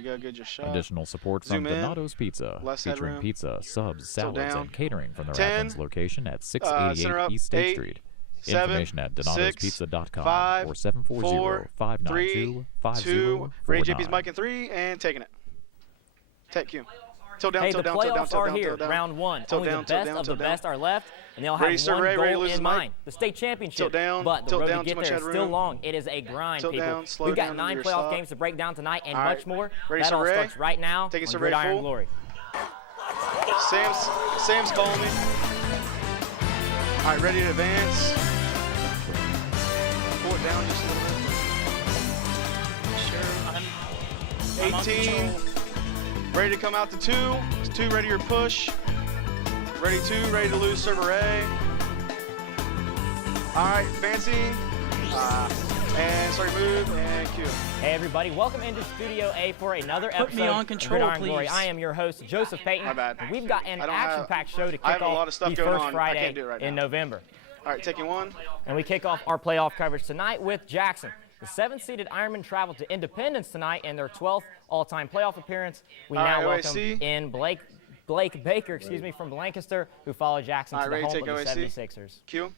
We go, good your shot. Additional support from Zoom in. Donato's Pizza, Left side featuring room. pizza, subs, Still salads, down. and catering from their 10, Athens location at center 688 up, East State 8, Street. 7, Information at 6, donatospizza.com 5, or 4, 3, 2. Ready, JP's 740-592-5049. mic in 3 and taking it. Take Q. Till down, Hey, till the down, till down, playoffs till are down, here, till down. round one. Till Only down, the till best down, of till the down. best are left, and they'll Ready, have sir, one Ray, ready to goal lose in the mic. mind, the state championship. Till down, but the till road down, to too get much there is headroom. still long. It is a grind, Till people. down, slow We've got down 9 into playoff your stop. games to break down tonight and All right. much more. Ready, That sir, all Ray? starts right now Taking on sir, Ray Gridiron full. Glory. Sam's calling me. All right, ready to advance. Pull it down just a little bit. Sure, 18. Ready to come out to 2. It's 2 ready your push. Ready 2, ready to lose server A. All right, fancy. And sorry, move and Q. Hey everybody, welcome into Studio A for another episode me on of control, Gridiron Glory. please. I am your host, Joseph Payton. My bad. And we've got an I don't have- action-packed show to I kick have a lot off of stuff the going first on. I Friday can't do it right in now. November. All right, taking 1. And we kick off our playoff coverage tonight with Jackson. The 7th-seeded Ironmen traveled to Independence tonight in their 12th all-time playoff appearance. We All now right, welcome OAC. in Blake Baker, from Lancaster, who followed Jackson All to right, the ready home to of the take OAC? 76ers. Q.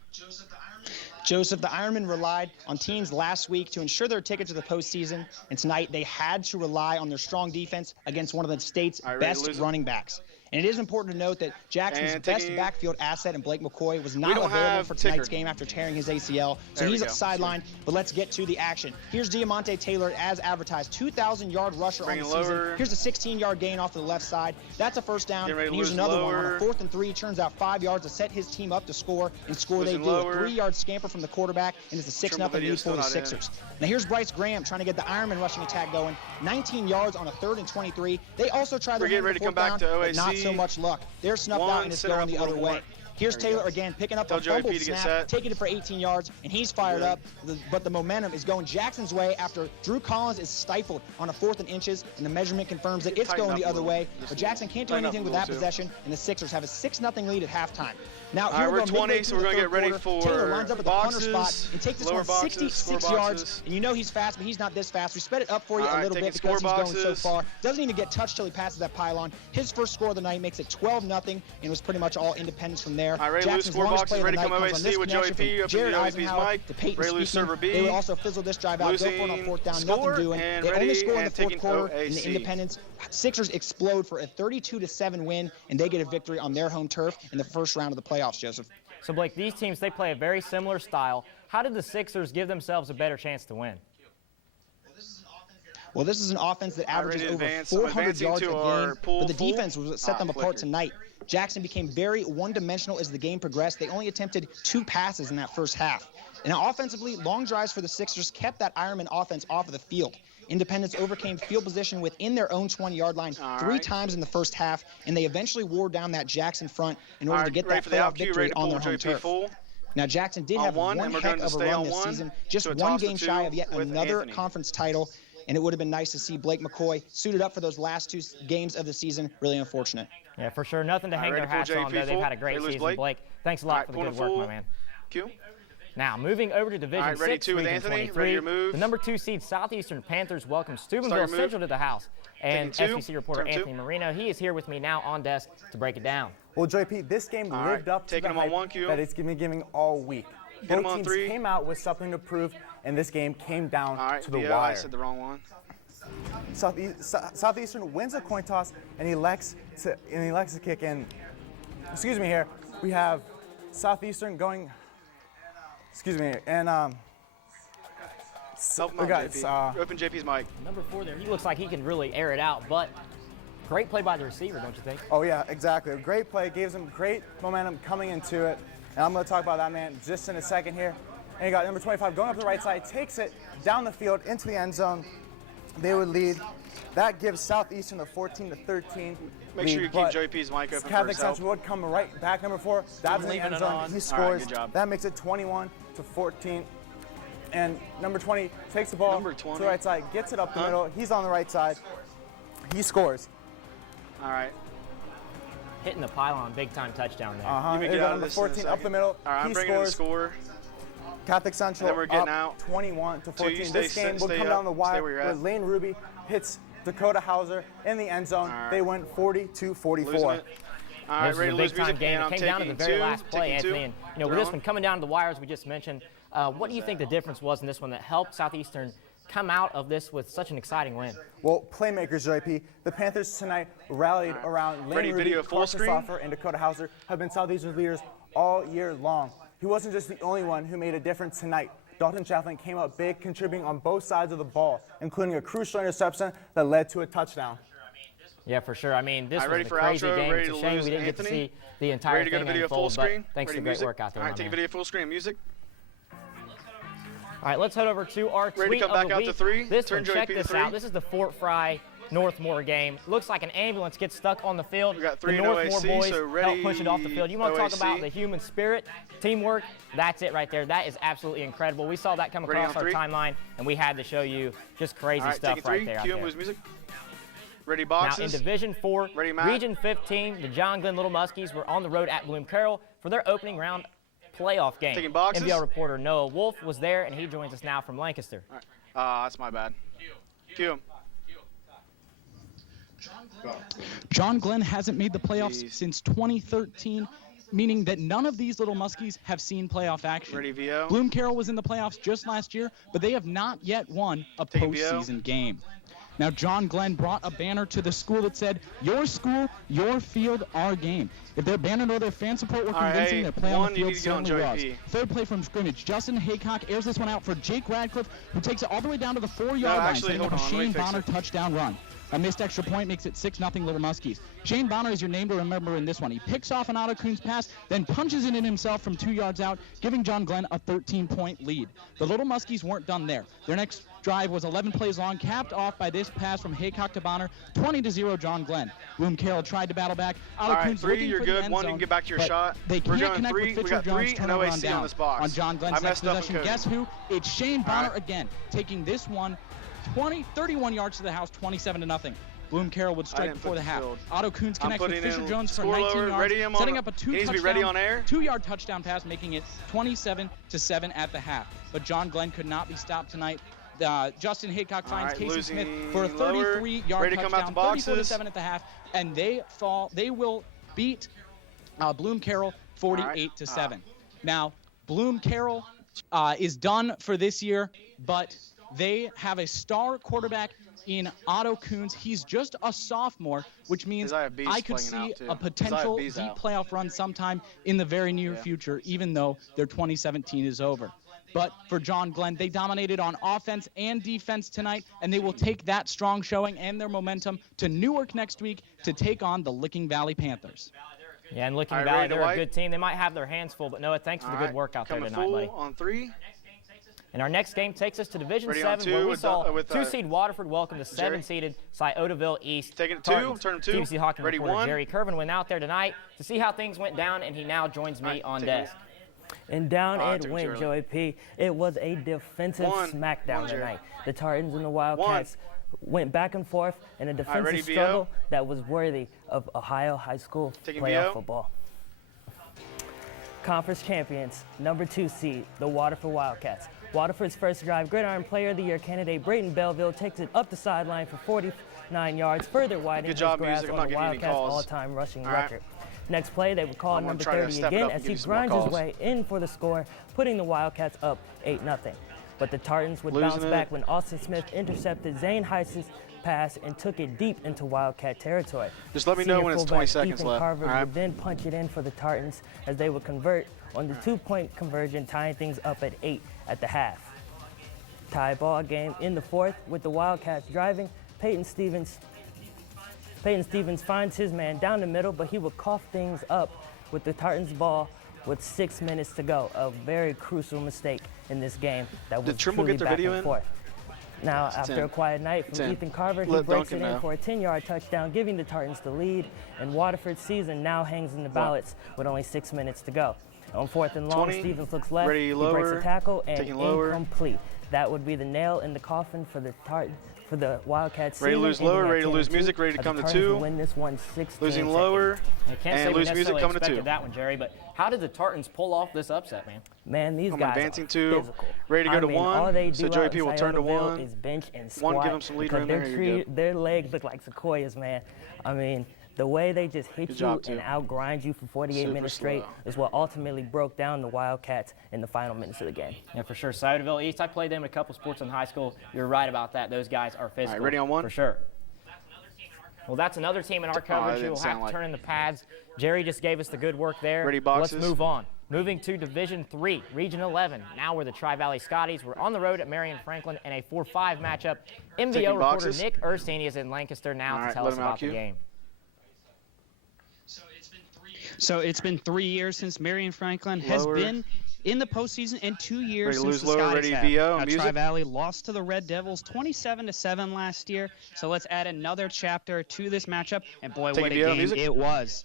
Joseph, the Ironmen relied on teams last week to ensure their ticket to the postseason, and tonight they had to rely on their strong defense against one of the state's All right, ready to best lose it? running backs. And it is important to note that Jackson's And best taking- backfield asset in Blake McCoy was We not don't available have for tonight's ticker. game after tearing his ACL, so There we he's go. sidelined. But let's get to the action. Here's Diamante Taylor as advertised, 2,000-yard rusher Bring on it the season. lower. Here's a 16-yard gain off to the left side. That's a first down. Getting ready And to here's lose another one on lower. a 4th and 3. Turns out 5 yards to set his team up to score and score. They Losing do lower. a 3-yard scamper from the quarterback, and it's a 6-0 Trimble video lead for still the not in. Sixers. Now here's Bryce Graham trying to get the Ironman rushing attack going. 19 yards on a 3rd and 23. They also tried We're to getting ready to come back to but not OAC. so much luck. They're snuffed out One, and it's center going up the a other little way. more. Here's There we Taylor go. again, picking up Tell a Joey fumbled P to get snap, set. taking it for 18 yards, and he's fired Good. up. But the momentum is going Jackson's way after Drew Collins is stifled on a 4th and inches, and the measurement confirms that it's Tighten going up the a other little. way. Just But a Jackson can't do Tighten up anything a with little, that too. possession, and the Sixers have a 6-0 lead at halftime. Now All here right, we we're go, midway 20, so through we're the gonna get third ready quarter. for Taylor lines up at the punter boxes, spot and takes this lower one boxes, 66 score yards. boxes. And you know he's fast, but he's not this fast. We sped it up for you All a right, little taking bit because score he's going so boxes. far. Doesn't even get touched till he passes that pylon. His first score of the night makes it 12-0, and it was pretty much all Independence from there. All right, ready to lose Jackson's score longest boxes, play of the ready to night come comes on OAC this with Joey connection P. from Up Jared into Joey P's Eisenhower mic. to Peyton Ready to lose Speakman. server B. They would also fizzle this drive out, go for it on Losing 4th down, score, nothing doing. and They only ready, score in the and 4th taking quarter, and the OAC. Independence Sixers explode for a 32-7 win, and they get a victory on their home turf in the first round of the playoffs, Joseph. So Blake, these teams, they play a very similar style. How did the Sixers give themselves a better chance to win? Well, this is an offense that All right, averages ready to over advance. 400 Advancing yards a to our game, pool but the full. defense was what set them apart Flickered. tonight. Jackson became very one-dimensional as the game progressed. They only attempted 2 passes in that first half. And offensively, long drives for the Sixers kept that Ironman offense off of the field. Independence overcame field position within their own 20-yard line All 3 right. times in the first half, and they eventually wore down that Jackson front in order All to right, get ready that for the playoff out cue, victory ready to on pull their home Joey P turf. full. Now, Jackson did On have one, one and we're heck going to of a stay run on this one season, just to a one toss to game shy of yet with another Anthony. conference title, and it would have been nice to see Blake McCoy suited up for those last 2 games of the season. Really unfortunate. Yeah, for sure. Nothing to All hang right, their ready hats to pull on, JP though. They've full. had a great Ready to lose season. Blake? Thanks a All lot right, for the pull good to work, full. my man. Q. Now, moving over to Division All right, ready 6, two with Region Anthony. 23, Ready to move. the number 2 seed Southeastern Panthers welcome Start your Steubenville move. Central to the house. And Taking 2, SEC reporter turn 2. Anthony Marino, he is here with me now on desk to break it down. Well, JP, this game All lived right, up to taking the him on hype 1 Q. that it's been giving all week. Hit Both him on teams 3. came out with something to prove, and this game came down All right, to the BO, I wire. said the wrong one. Southeastern wins a coin toss and elects to kick in. Excuse me here. We have Southeastern going. Excuse me, and Help him we out, got JP. Open JP's mic. Number 4 there, he looks like he can really air it out, but great play by the receiver, don't you think? Oh yeah, exactly. A great play, gives him great momentum coming into it. And I'm going to talk about that man just in a second here. And you got number 25 going up the right side, takes it down the field into the end zone. They would lead. That gives Southeastern a 14-13 Make sure you keep Joey P's mic open for Catholic his help. Central would come right back, number 4. That's in the leaving end it zone. on. He All right, scores. good job. That makes it 21-14. And number 20 takes the ball Number to 20. the right side, gets it up the Huh? middle. He's on the right side. He scores. All right. Hitting the pylon, big-time touchdown there. You may There get you go, out of number this in a 14 up second. the middle. All right, I'm he bringing in the scores. score. Catholic Central And then we're getting up out. 21-14. So you this stay game will stay come up, down the stay wire where you're where at. Lane Ruby hits Dakota Hauser in the end zone. All right. They went 40-44. Losing it. All right, This ready was to a lose big-time music. game. And It I'm came down to the taking very two, last play, taking Anthony. two. And with this one coming down to the wires, we just mentioned. What do you think the difference was in this one that helped Southeastern come out of this with such an exciting win? Well, playmakers, JP. The Panthers tonight rallied around Ready, Lane Rudy, video full Carson screen. Soffer, and Dakota Hauser have been Southeastern's leaders all year long. He wasn't just the only one who made a difference tonight. Dalton Chafflin came up big, contributing on both sides of the ball, including a crucial interception that led to a touchdown. Yeah, for sure. I mean, this All right, was ready a for crazy outro, game. ready It's a to shame lose we didn't get to Anthony. see the entire Ready to go thing to video full unfold, but screen. thanks Ready for the great music. work out there, All right, my take a man. video full screen. Music. All right, let's head over to our Ready to tweet come of back the out week. to three. This Turn one, Joey check P to this three. out. This is the Fort Fry Northmore game. Looks like an ambulance gets stuck on the field. We got three the in Northmore OAC, boys so help ready, push it off the field. You want to talk OAC. about the human spirit, teamwork? That's it right there. That is absolutely incredible. We saw that come Ready across on our three. timeline, and we had to show you just crazy All right, stuff taking right three. there. Cue out and there. lose music. Ready Now boxes. in Division 4, Ready, Matt? Region 15, the John Glenn Little Muskies were on the road at Bloom Carroll for their opening round playoff game. Taking boxes. NBL reporter Noah Wolf was there, and he joins us now from Lancaster. All right. That's my bad. Cue him. John Glenn hasn't made the playoffs Jeez. since 2013, meaning that none of these little Muskies have seen playoff action. Ready, VO. Bloom Carroll was in the playoffs just last year, but they have not yet won a Taking VO. postseason game. Now, John Glenn brought a banner to the school that said, "Your school, your field, our game." If their banner or their fan support were All right, convincing, hey, their play on one, the you field need to get on certainly Joey was. P. Third play from scrimmage, Justin Haycock airs this one out for Jake Radcliffe, who takes it all the way down to the 4-yard line, actually, setting up a hold on, let me Shane fix Bonner it. touchdown run. A missed extra point makes it 6-0 Little Muskies. Shane Bonner is your name to remember in this one. He picks off an Otto Kuhn's pass, then punches it in himself from 2 yards out, giving John Glenn a 13-point lead. The Little Muskies weren't done there. Their next drive was 11 plays long, capped off by this pass from Haycock to Bonner, 20-0 John Glenn. Bloom Carroll tried to battle back. Otto All right, Kuhn's 3, looking you're for the good. end 1, you zone, can get back to your but shot. They We're can't going connect 3. with We Fisher got Jones 3 and turnover on OAC down on this box. on John Glenn's I next messed up on possession. coding. Guess who? It's Shane Bonner right. again, taking this one 31 yards to the house, 27-0. Bloom Carroll would strike didn't before put the the half. field. Otto Kuhn's I'm connects with putting Fisher in Jones for score 19 lower, yards, ready him on- setting up a he needs to be ready on air. 2-yard touchdown pass, making it 27-7 at the half. But John Glenn could not be stopped tonight. Justin Haycock finds right, Casey Smith losing for a lower. 33-yard Ready to come out touchdown, the boxes. 34-7 at the half, and they will beat Bloom Carroll 48-7. Now, Bloom Carroll is done for this year, but they have a star quarterback in Otto Kuhn's. He's just a sophomore, which means Isaiah B's I could playing see out, too. a potential Isaiah B's deep out. playoff run sometime in the very near future, even though their 2017 is over. But for John Glenn, they dominated on offense and defense tonight, and they will take that strong showing and their momentum to Newark next week to take on the Licking Valley Panthers. Yeah, and Licking All right, Valley, ready to they're a wipe? good team. They might have their hands full, but Noah, thanks for the good work out there Coming tonight, full buddy. on 3. And our next game takes us to Division Ready on 7, two where we with, saw with, 2-seed Waterford welcome the Jerry. 7-seeded Sciotaville East. Taking it 2, Tartans. turn 2. TVC Hawking Ready, reporter 1. Jerry Kervin went out there tonight to see how things went down, and he now joins me right, on take it desk. And down Ah, it took it went, too Joey P. It was a defensive One. smackdown One, Jerry. tonight. The Tartans and the Wildcats went back and forth in a defensive ready, VO? struggle that was worthy of Ohio high school Taking playoff VO? football. Conference champions, number 2 seed, the Waterford Wildcats. Waterford's first drive, Gridiron Player of the Year candidate Brayton Belleville takes it up the sideline for 49 yards, further widening Good job, his grasp music. I'm on not the getting any Wildcats' calls. all-time rushing All right. record. Next play, they would call I'm gonna number try to 30 step it again up and as give he you some more grinds his calls. way in for the score, putting the Wildcats up 8-0. But the Tartans would Losing bounce it. back when Austin Smith intercepted Zane Heiss's pass and took it deep into Wildcat territory. Just let me know Senior when it's fullback 20 seconds Ethan left, Carver all right? would then punch it in for the Tartans as they would convert on the 2-point conversion, tying things up at 8 at the half. Tie ball game in the 4th with the Wildcats driving. Peyton Stevens finds his man down the middle, but he would cough things up with the Tartans ball with 6 minutes to go. A very crucial mistake in this game that was Did Trimble truly get their back video and in? forth. Now, after 10. a quiet night from 10. Ethan Carver, he Let breaks Duncan it in know. for a 10-yard touchdown, giving the Tartans the lead, and Waterford's season now hangs in the balance with only 6 minutes to go. On 4th and long, 20, Stevens looks left, ready, he breaks lower, a tackle, and taking lower. incomplete. That would be the nail in the coffin for the for the Wildcats. Ready to lose lower, ready to lose music, ready to come to 2. Win this one 16. Losing lower, I can't say and we lose music, necessarily coming to expected 2. that one, Jerry, but how did the Tartans pull off this upset, man? Man, these I'm guys advancing are 2, physical. ready to go to I mean, 1, all they do so Joey out P in will turn to Sciotoville 1. is bench and 1, squat give him some lead because room there, here you go. their legs look like sequoias, man. I mean, the way they just hit Good you job, and too. outgrind you for 48 Super minutes straight slow. is what ultimately broke down the Wildcats in the final minutes of the game. Yeah, for sure. Sciotoville East, I played them in a couple sports in high school. You're right about that. Those guys are physical. ready on 1? For sure. Well, that's another team in our coverage didn't who will have sound to like- turn in the pads. Jerry just gave us the good work there. Ready Let's boxes? move on. Moving to Division III, Region 11. Now we're the Tri-Valley Scotties. We're on the road at Marion Franklin in a 4-5 matchup. MVO Taking reporter boxes? Nick Ursini is in Lancaster now All to right, tell let us him out, about the Q. game. So it's been 3 years since Marion Franklin has Lower. been in the postseason and 2 years Ready to since lose the lower, Scotties ready have. VO, Now, music? Tri-Valley lost to the Red Devils 27-7 last year. So let's add another chapter to this matchup. And boy, Taking what a VO, game music? it was.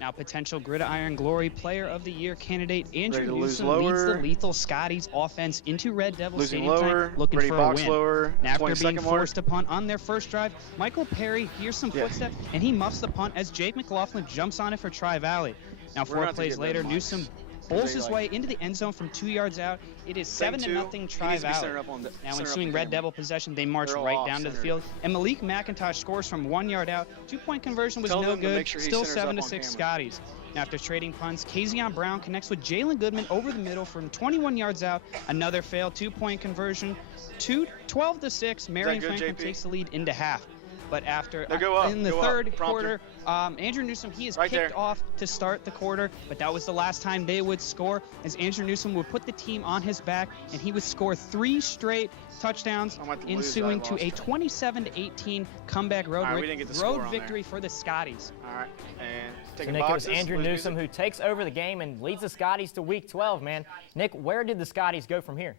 Now, potential Gridiron Glory Player of the Year candidate Andrew Ready to lose Newsom leads the lower. lethal Scotties offense into Red Devils Losing Stadium tonight, lower, looking ready for box a win. lower, And after 20-second being mark. forced to punt on their first drive, Michael Perry hears some Yeah. footsteps, and he muffs the punt as Jake McLaughlin jumps on it for Tri-Valley. Now, We're 4 gonna have to plays get rid later, of mics. Newsom They bowls his like- way into the end zone from 2 yards out. It is 7-0 He needs to be Tri-Valley. centered up on the- Now centered up ensuing the Red camera. Devil possession, they march They're all right off down to the centered. field, and Malik McIntosh scores from 1 yard out. 2-point conversion was Tell no them to good. make sure he Still centers up 7-6 on Scotties. Now, after trading punts, Kazion Brown connects with Jalen Goodman over the middle from 21 yards out. Another failed 2-point conversion. 12-6. Marion good, Franklin JP? takes the lead into half. But after No, go up, in the go up. third Prompter. quarter, Andrew Newsom, he is Right kicked there. off to start the quarter, but that was the last time they would score, as Andrew Newsom would put the team on his back, and he would score 3 straight touchdowns, I'm about to lose, ensuing I to a lost. 27-18 comeback road, All right, we didn't get the score on there. victory for the Scotties. All right, and So taking Nick, boxes. it was Andrew lose Newsom music. who takes over the game and leads the Scotties to Week 12, man. Nick, where did the Scotties go from here?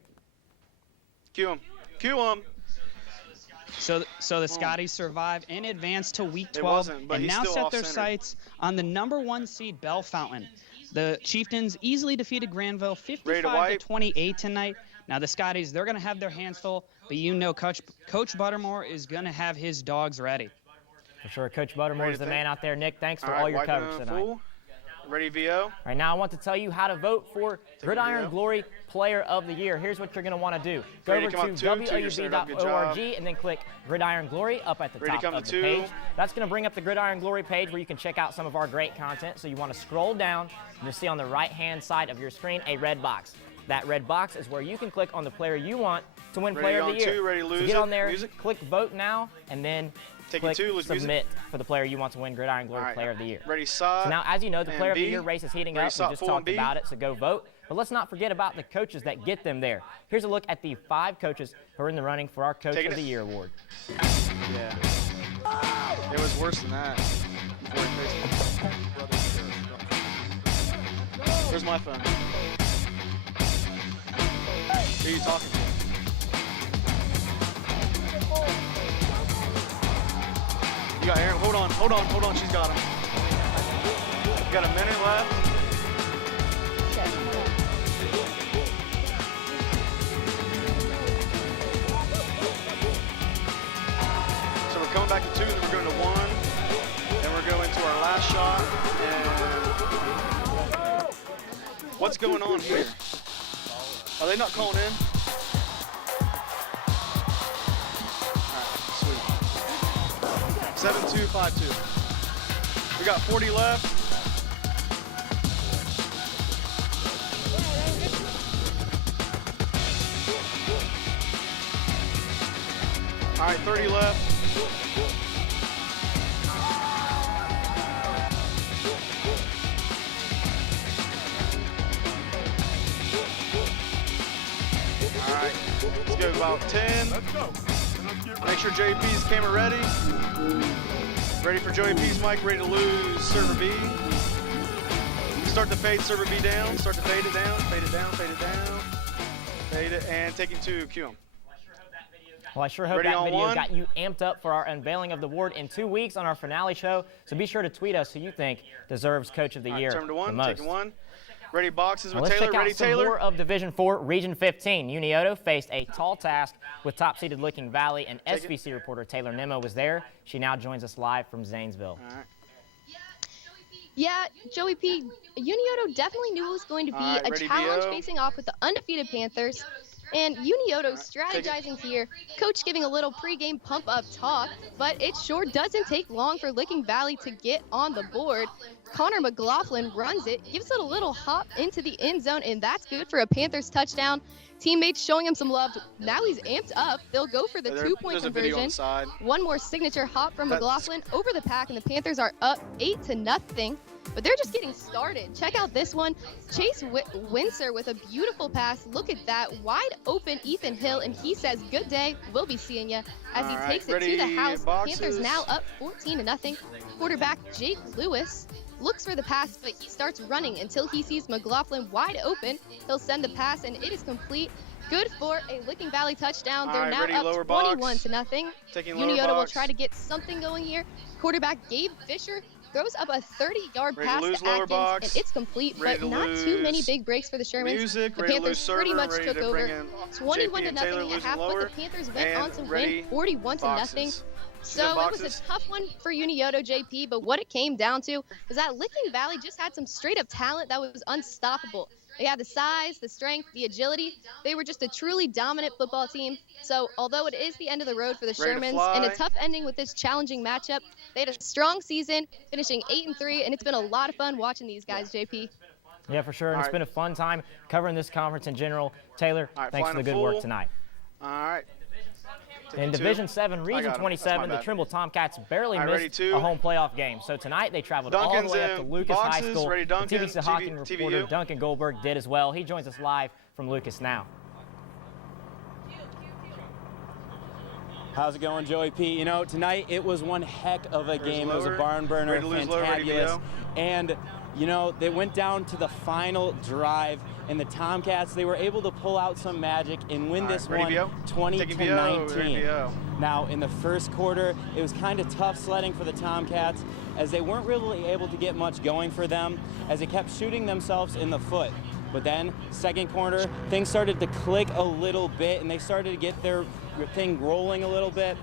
Cue him. Cue him. So the Scotties survive and advance to Week 12, wasn't, but and he's now still set their off-centered. sights on the #1 seed Bell Fountain. The Chieftains easily defeated Granville Ready to wipe? 55-28 tonight. Now the Scotties, they're going to have their hands full, but you know Coach Buttermore is going to have his dogs ready. For sure, Coach Buttermore Ready is to the think? man out there. Nick, thanks for All right, all your wiping coverage them tonight. full. Ready VO. All right, now I want to tell you how to vote for Gridiron video. Glory Player of the Year. Here's what you're going to want to do. Go Ready over to to come up two, you're centered up, good WAUB.org job. and then click Gridiron Glory up at the Ready to top come of to the two. page. That's going to bring up the Gridiron Glory page where you can check out some of our great content. So you want to scroll down and you'll see on the right-hand side of your screen a red box. That red box is where you can click on the player you want to win Ready Player on of the Year. two, ready to So lose get it. on there, Music. click Vote Now, and then Taking click two, lose music. Submit for the player you want to win Gridiron Glory All right. Player of the Year. Ready side. So now, as you know, the and Player of the B. Year race is heating Ready, up. We stop, just full and talked B. about it, so go vote. But let's not forget about the coaches that get them there. Here's a look at the 5 coaches who are in the running for our Coach Taking of the it. Year award. Yeah. It was worse than that. Where's my phone? Who are you talking to? You got Aaron. Hold on. She's got him. You got a minute left. So we're coming back to 2, then we're going to 1. Then we're going to our last shot. And what's going on here? Are they not calling in? Alright, sweet. 7-2, 5-2. We got 40 left. All right, 30 left. All right, let's go about 10. Let's go. Make sure Joey P's camera ready. Ready for Joey P's mic, ready to lose server B. Start to fade server B down, start to fade it down, fade it down, fade it down. Fade it, and taking 2, cue 'em. Well, I sure hope Ready that on video 1? got you amped up for our unveiling of the award in 2 weeks on our finale show. So be sure to tweet us who you think deserves Coach of the All right, Year turn to 1, the most. taking 1. Ready boxes Now with let's Taylor. check out Ready, some Taylor. more of Division 4, Region 15. Unioto faced a tall task with top-seeded Licking Valley, and SVC reporter Taylor Nimmo was there. She now joins us live from Zanesville. All right. Yeah, Joey P, Unioto definitely knew it was going to be a ready, challenge VO? facing off with the undefeated Panthers. And Unioto strategizing here, coach giving a little pregame pump-up talk, but it sure doesn't take long for Licking Valley to get on the board. Connor McLaughlin runs it, gives it a little hop into the end zone, and that's good for a Panthers touchdown. Teammates showing him some love. Now he's amped up. They'll go for the two-point There's a video on conversion. the side. One more signature hop from McLaughlin over the pack, and the Panthers are up 8-0. But they're just getting started. Check out this one. Chase Windsor with a beautiful pass. Look at that. Wide open Ethan Hill, and he says, good day. We'll be seeing you. As he takes it to the house. Boxes. Panthers now up 14-0. Quarterback Jake Lewis looks for the pass, but he starts running until he sees McLaughlin wide open. He'll send the pass, and it is complete. Good for a Licking Valley touchdown. They're now up 21-0. Unioto will try to get something going here. Quarterback Gabe Fisher throws up a 30-yard pass to Atkins, and it's complete, but not too many big breaks for the Shermans. The Panthers pretty much took over 21-0 at half, but the Panthers went on to win 41-0. So it was a tough one for Unioto, JP, but what it came down to was that Licking Valley just had some straight-up talent that was unstoppable. They had the size, the strength, the agility. They were just a truly dominant football team. So although it is the end of the road for the Shermans and a tough ending with this challenging matchup, they had a strong season, finishing 8-3, and it's been a lot of fun watching these guys, JP. Yeah, for sure, and it's been a fun time covering this conference in general. Taylor, thanks for the good work tonight. All right. In Division 7, Region 27, the Trimble Tomcats barely missed a home playoff game. So tonight they traveled all the way up to Lucas High School. TVC Hawking reporter Duncan Goldberg did as well. He joins us live from Lucas now. How's it going, Joey P? You know, tonight it was one heck of a game. It was a barn burner, fantabulous. And, you know, they went down to the final drive, and the Tomcats, they were able to pull out some magic and win this one 20-19. Now, in the first quarter, it was kind of tough sledding for the Tomcats, as they weren't really able to get much going for them, as they kept shooting themselves in the foot. But then, second quarter, things started to click a little bit, and they started to get their thing rolling a little bit,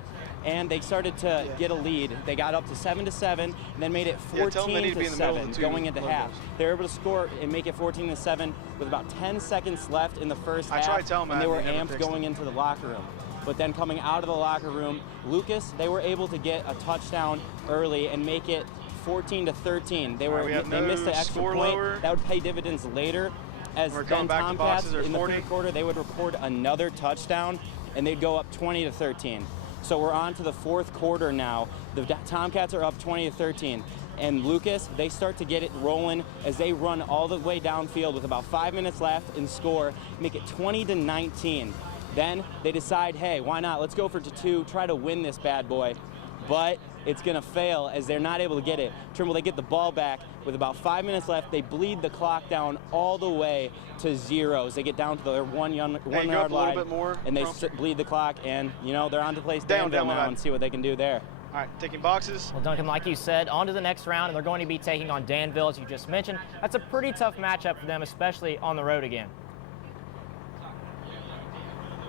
and they started to get a lead. They got up to 7-7, and then made it 14-7 going into half. They were able to score and make it 14-7 with about 10 seconds left in the first half, and they were amped going into the locker room. But then coming out of the locker room, Lucas, they were able to get a touchdown early and make it 14-13. They missed the extra point. That would pay dividends later, as then Tomcats in the third quarter, they would record another touchdown, and they'd go up 20-13. So we're on to the fourth quarter now. The Tomcats are up 20-13. And Lucas, they start to get it rolling as they run all the way downfield with about 5 minutes left and score, make it 20-19. Then they decide, hey, why not? Let's go for 2, try to win this bad boy. But it's going to fail as they're not able to get it. Trimble, they get the ball back with about 5 minutes left. They bleed the clock down all the way to zeros. They get down to their one yard line, and they bleed the clock, and, you know, they're on to play Danville now and see what they can do there. All right, taking boxes. Well, Duncan, like you said, on to the next round, and they're going to be taking on Danville, as you just mentioned. That's a pretty tough matchup for them, especially on the road again.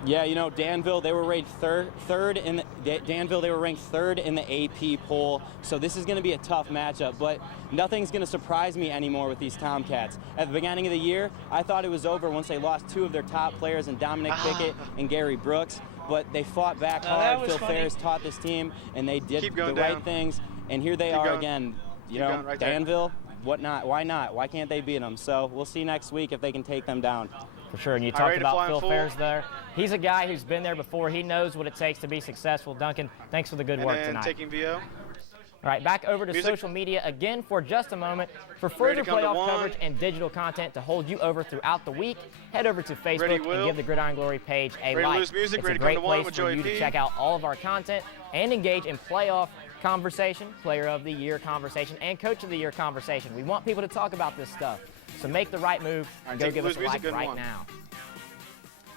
Yeah, you know, Danville, they were ranked third in the AP poll, so this is going to be a tough matchup, but nothing's going to surprise me anymore with these Tomcats. At the beginning of the year, I thought it was over once they lost 2 of their top players in Dominic Pickett and Gary Brooks, but they fought back hard. Phil Ferris taught this team, and they did the right things, and here they are again. You know, Danville, what not? Why not? Why can't they beat them? So we'll see next week if they can take them down. For sure, and you talked about Phil Ferris there. He's a guy who's been there before. He knows what it takes to be successful. Duncan, thanks for the good work tonight. Taking VO. All right, back over to social media again for just a moment. For further playoff coverage and digital content to hold you over throughout the week, head over to Facebook and give the Gridiron Glory page a like. It's a great place for you to check out all of our content and engage in playoff conversation, Player of the Year conversation, and Coach of the Year conversation. We want people to talk about this stuff. So make the right move and go give us a like right now.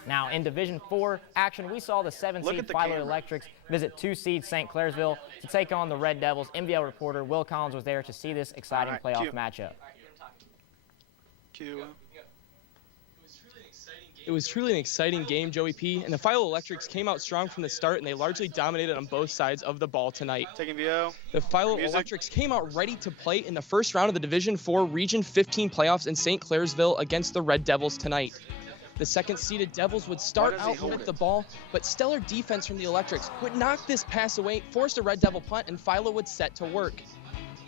Now, in Division 4 action, we saw the 7-seed Philo Electrics visit 2-seed St. Clairsville to take on the Red Devils. MVL reporter Will Collins was there to see this exciting playoff matchup. It was truly an exciting game, Joey P., and the Philo Electrics came out strong from the start, and they largely dominated on both sides of the ball tonight. Taking VO. The Philo Electrics came out ready to play in the first round of the Division IV Region 15 playoffs in St. Clairsville against the Red Devils tonight. The second-seeded Devils would start out with the ball, but stellar defense from the Electrics would knock this pass away, force a Red Devil punt, and Philo would set to work.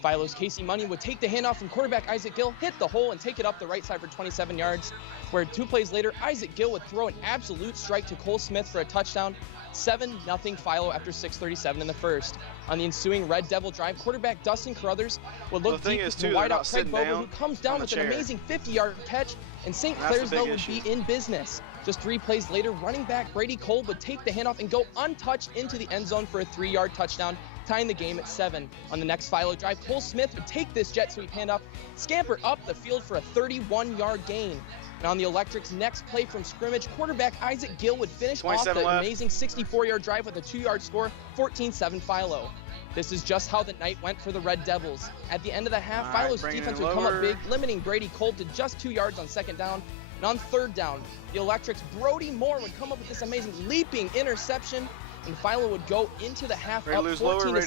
Philo's Casey Money would take the handoff from quarterback Isaac Gill, hit the hole, and take it up the right side for 27 yards, where 2 plays later, Isaac Gill would throw an absolute strike to Cole Smith for a touchdown. 7-0 Philo after 6:37 in the first. On the ensuing Red Devil drive, quarterback Dustin Carruthers would look deep to wideout Craig Bober, who comes down with an amazing 50-yard catch, and St. Clairsville would be in business. Just 3 plays later, running back Brady Cole would take the handoff and go untouched into the end zone for a 3-yard touchdown, tying the game at 7. On the next Philo drive, Cole Smith would take this jet sweep handoff, scamper up the field for a 31-yard gain. And on the Electrics' next play from scrimmage, quarterback Isaac Gill would finish off the amazing 64-yard drive with a 2-yard score, 14-7 Philo. This is just how the night went for the Red Devils. At the end of the half, Philo's defense would come up big, limiting Brady Cole to just 2 yards on second down. And on third down, the Electrics' Brody Moore would come up with this amazing leaping interception, and Philo would go into the half up 14-7 in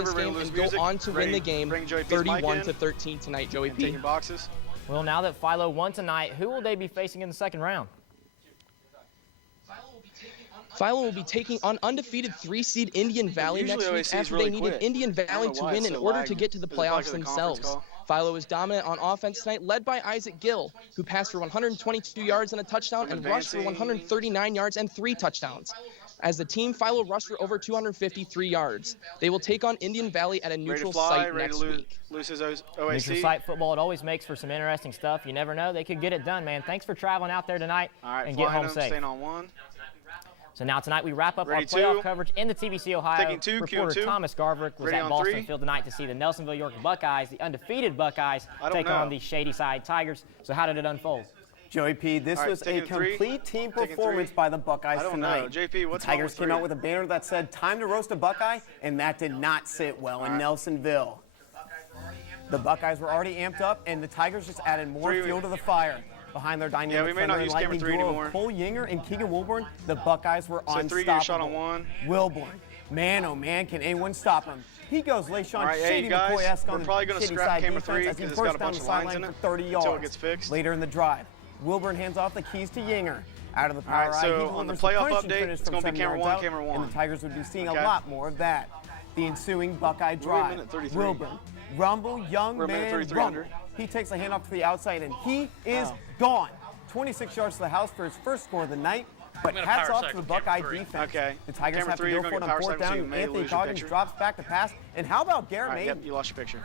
this game and go on to win the game 31-13 tonight, Joey P. Well, now that Philo won tonight, who will they be facing in the second round? Philo will be taking on undefeated 3-seed Indian Valley next week after they needed Indian Valley to win in order to get to the playoffs themselves. Philo is dominant on offense tonight, led by Isaac Gill, who passed for 122 yards and a touchdown and rushed for 139 yards and 3 touchdowns. As the team, Philo rushed for over 253 yards. They will take on Indian Valley at a neutral site next week. Neutral site football, it always makes for some interesting stuff. You never know. They could get it done, man. Thanks for traveling out there tonight and get home safe. So now tonight we wrap up our playoff coverage in the TVC Ohio. Reporter Thomas Garverick was at Boston Field tonight to see the Nelsonville York Buckeyes, the undefeated Buckeyes, take on the Shady Side Tigers. So how did it unfold? Joey P., this was a complete team performance by the Buckeyes tonight. JP, what's the Tigers came out with a banner that said, "Time to roast a Buckeye," and that did not sit well in Nelsonville. The Buckeyes were already amped up, and the Tigers just added more fuel to the fire. Behind their dynamic thunder and lightning duo of Cole Yinger and Keegan Wilburn, the Buckeyes were unstoppable. Shot on one. Wilburn, man, oh man, can anyone stop him? He goes LaShawn Shady McCoy-esque on the Shady side defense as he bursts down the sideline for 30 yards. Later in the drive, Wilburn hands off the keys to Yinger. Out of the power eye, he delivers the punishing finish from 7 yards out, and the Tigers would be seeing a lot more of that. The ensuing Buckeye drive, Wilburn, rumble, young man, rumble. He takes a handoff to the outside, and he is gone. 26 yards to the house for his first score of the night, but hats off to the Buckeye defense. The Tigers have to go for it on 4th down, and Anthony Coggins drops back to pass. And how about Garrett Maiden? You lost your picture.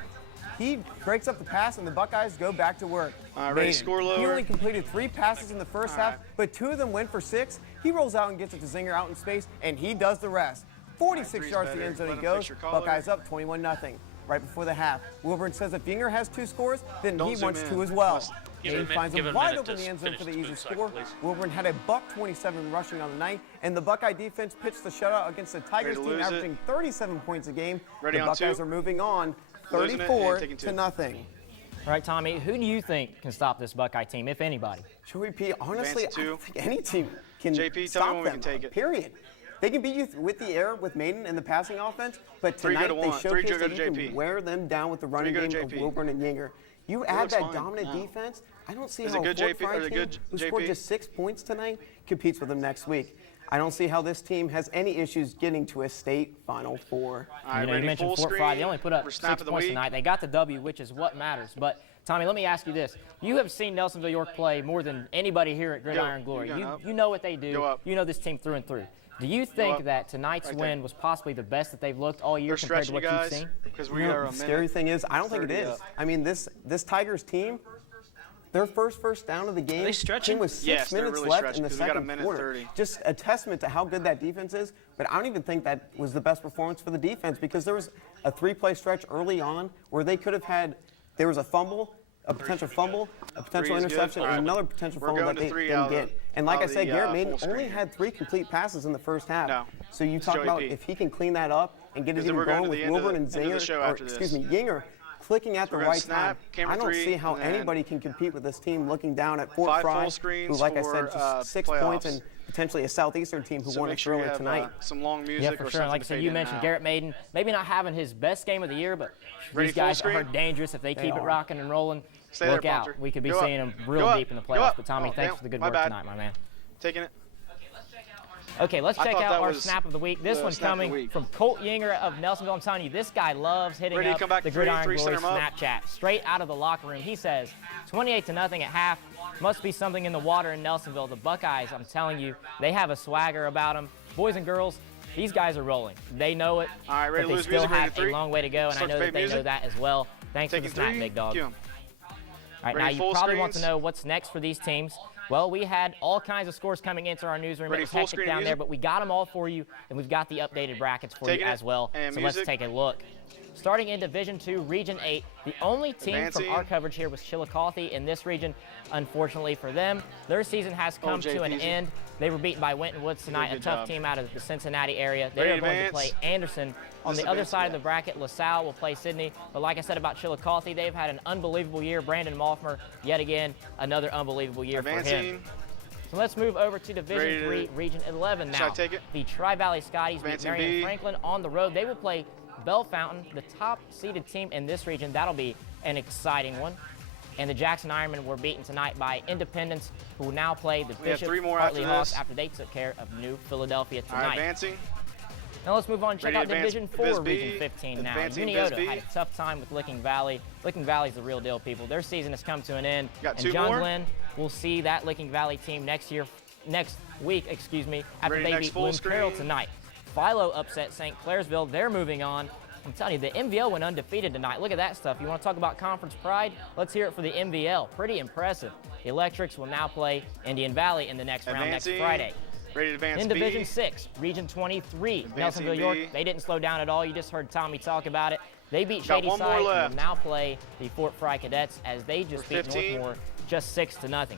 He breaks up the pass, and the Buckeyes go back to work. Ready to score lower. He only completed 3 passes in the first half, but 2 of them went for 6. He rolls out and gets it to Zinger out in space, and he does the rest. 46 yards to the end zone he goes. Buckeyes up 21-0. Right before the half, Wilburn says if Yinger has 2 scores, then he wants 2 as well. He finds him wide open in the end zone for the easy score. Wilburn had a $127 rushing on the night, and the Buckeye defense pitched the shutout against the Tigers team, averaging 37 points a game. The Buckeyes are moving on 34-0. All right, Tommy, who do you think can stop this Buckeye team, if anybody? Joey P., honestly, I don't think any team can stop them, period. They can beat you with the air with Maiden and the passing offense, but tonight they showcased that you can wear them down with the running game of Wilburn and Yinger. You add that dominant defense, I don't see how a Fort Fry team who scored just 6 points tonight competes with them next week. I don't see how this team has any issues getting to a state Final Four. You mentioned Fort Fry. They only put up 6 points tonight. They got the W, which is what matters. But, Tommy, let me ask you this. You have seen Nelsonville York play more than anybody here at Gridiron Glory. You know what they do. You know this team through and through. Do you think that tonight's win was possibly the best that they've looked all year compared to what you've seen? The scary thing is, I don't think it is. I mean, this Tigers team, their first down of the game came with 6 minutes left in the second quarter. Just a testament to how good that defense is. But I don't even think that was the best performance for the defense, because there was a 3-play stretch early on where they could have had, there was a fumble, a potential fumble, a potential interception, and another potential fumble that they didn't get. And like I said, Garrett Maiden only had 3 complete passes in the first half. So you talk about if he can clean that up and get it even going with Wilburn and Zinger, or excuse me, Yinger clicking at the right time. I don't see how anybody can compete with this team looking down at Fort Fry, who, like I said, just 6 points, and potentially a Southeastern team who won it earlier tonight. Some long music. Yeah, for sure. Like I said, you mentioned Garrett Maiden, maybe not having his best game of the year, but these guys are dangerous if they keep it rocking and rolling. Look out. We could be seeing them real deep in the playoffs. But Tommy, thanks for the good work tonight, my man. Taking it. Okay, let's check out our snap of the week. This one's coming from Colt Yinger of Nelsonville. I'm telling you, this guy loves hitting up the Gridiron Glory Snapchat. Straight out of the locker room. He says, 28-0 at half. Must be something in the water in Nelsonville. The Buckeyes, I'm telling you, they have a swagger about them. Boys and girls, these guys are rolling. They know it, but they still have a long way to go, and I know that they know that as well. Thanks for the snap, big dog. All right, now you probably want to know what's next for these teams. Well, we had all kinds of scores coming into our newsroom. It was hectic down there, but we got them all for you, and we've got the updated brackets for you as well. So let's take a look. Starting in Division II, Region 8, the only team from our coverage here was Chillicothe in this region. Unfortunately for them, their season has come to an end. They were beaten by Winton Woods tonight, a tough team out of the Cincinnati area. They are going to play Anderson. On the other side of the bracket, LaSalle will play Sydney. But like I said about Chillicothe, they've had an unbelievable year. Brandon Malfmer, yet again, another unbelievable year for him. So let's move over to Division III, Region 11 now. The Tri-Valley Scotties beat Marion Franklin on the road. They will play Bell Fountain, the top-seeded team in this region. That'll be an exciting one. And the Jackson Ironmen were beaten tonight by Independence, who will now play the Bishop Hartley Hawks after they took care of New Philadelphia tonight. All right, advancing. Now let's move on. Check out Division 4, Region 15 now. Unioto had a tough time with Licking Valley. Licking Valley's the real deal, people. Their season has come to an end. And John Glenn will see that Licking Valley team next week, after they beat Bloom Carroll tonight. Philo upset St. Clairsville. They're moving on. I'm telling you, the MVL went undefeated tonight. Look at that stuff. You want to talk about conference pride? Let's hear it for the MVL. Pretty impressive. The Electrics will now play Indian Valley in the next round next Friday. Ready to advance in Division 6, Region 23, Nelsonville York. They didn't slow down at all. You just heard Tommy talk about it. They beat Shadyside and will now play the Fort Fry Cadets as they just beat Northmore just 6-0.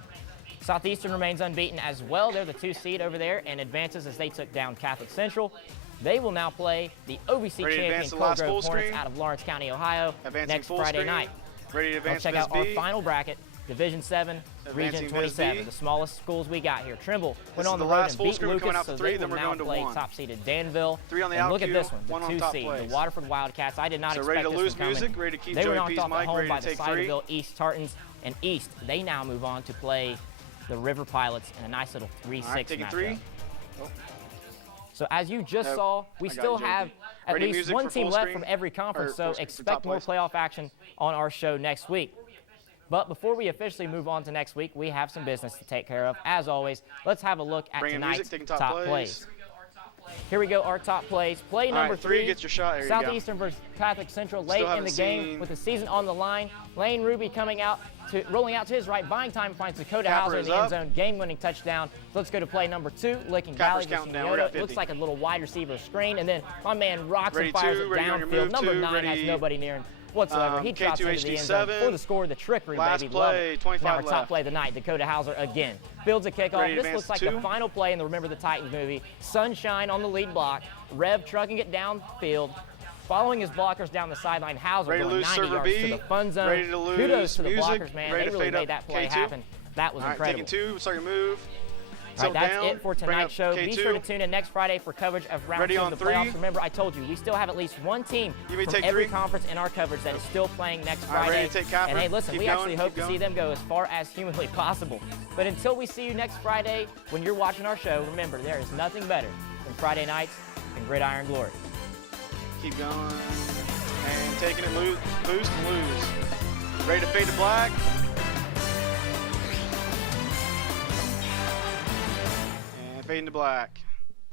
Southeastern remains unbeaten as well. They're the 2 seed over there and advances as they took down Catholic Central. They will now play the OVC champion Cold Grove Hornets out of Lawrence County, Ohio next Friday night. Let's check out our final bracket. Division 7, Region 27, the smallest schools we got here. Trimble went on the road and beat Lucas, so they will now play top-seeded Danville. And look at this one, the 2 seed, the Waterford Wildcats. I did not expect this one coming. They were knocked off at home by the Cyberville East Tartans. And East, they now move on to play the River Pilots in a nice little 3-6 matchup. So as you just saw, we still have at least one team left from every conference, so expect more playoff action on our show next week. But before we officially move on to next week, we have some business to take care of. As always, let's have a look at tonight's top plays. Here we go, our top plays. Play number 3, gets your shot. Southeastern versus Catholic Central late in the game with the season on the line. Lane Ruby rolling out to his right, buying time, finds Dakota Hauser in the end zone, game-winning touchdown. So let's go to play number 2, Licking Valley versus Unioto. It looks like a little wide receiver screen, and then my man rocks and fires it downfield. Number 9 has nobody near him whatsoever. He drops into the end zone for the score, the trickery, baby. Love it. Now our top play of the night, Dakota Hauser again. Builds a kickoff. This looks like the final play in the Remember the Titans movie. Sunshine on the lead block. Rev trucking it downfield. Following his blockers down the sideline, Hauser going 90 yards to the fun zone. Kudos to the blockers, man. They really made that play happen. That was incredible. Taking 2, start your move. All right, that's it for tonight's show. Be sure to tune in next Friday for coverage of round 2 of the playoffs. Remember, I told you, we still have at least one team from every conference in our coverage that is still playing next Friday. And hey, listen, we actually hope to see them go as far as humanly possible. But until we see you next Friday, when you're watching our show, remember, there is nothing better than Friday nights and Gridiron Glory. Keep going. And taking it, boost and lose. Ready to fade to black. Fading to black.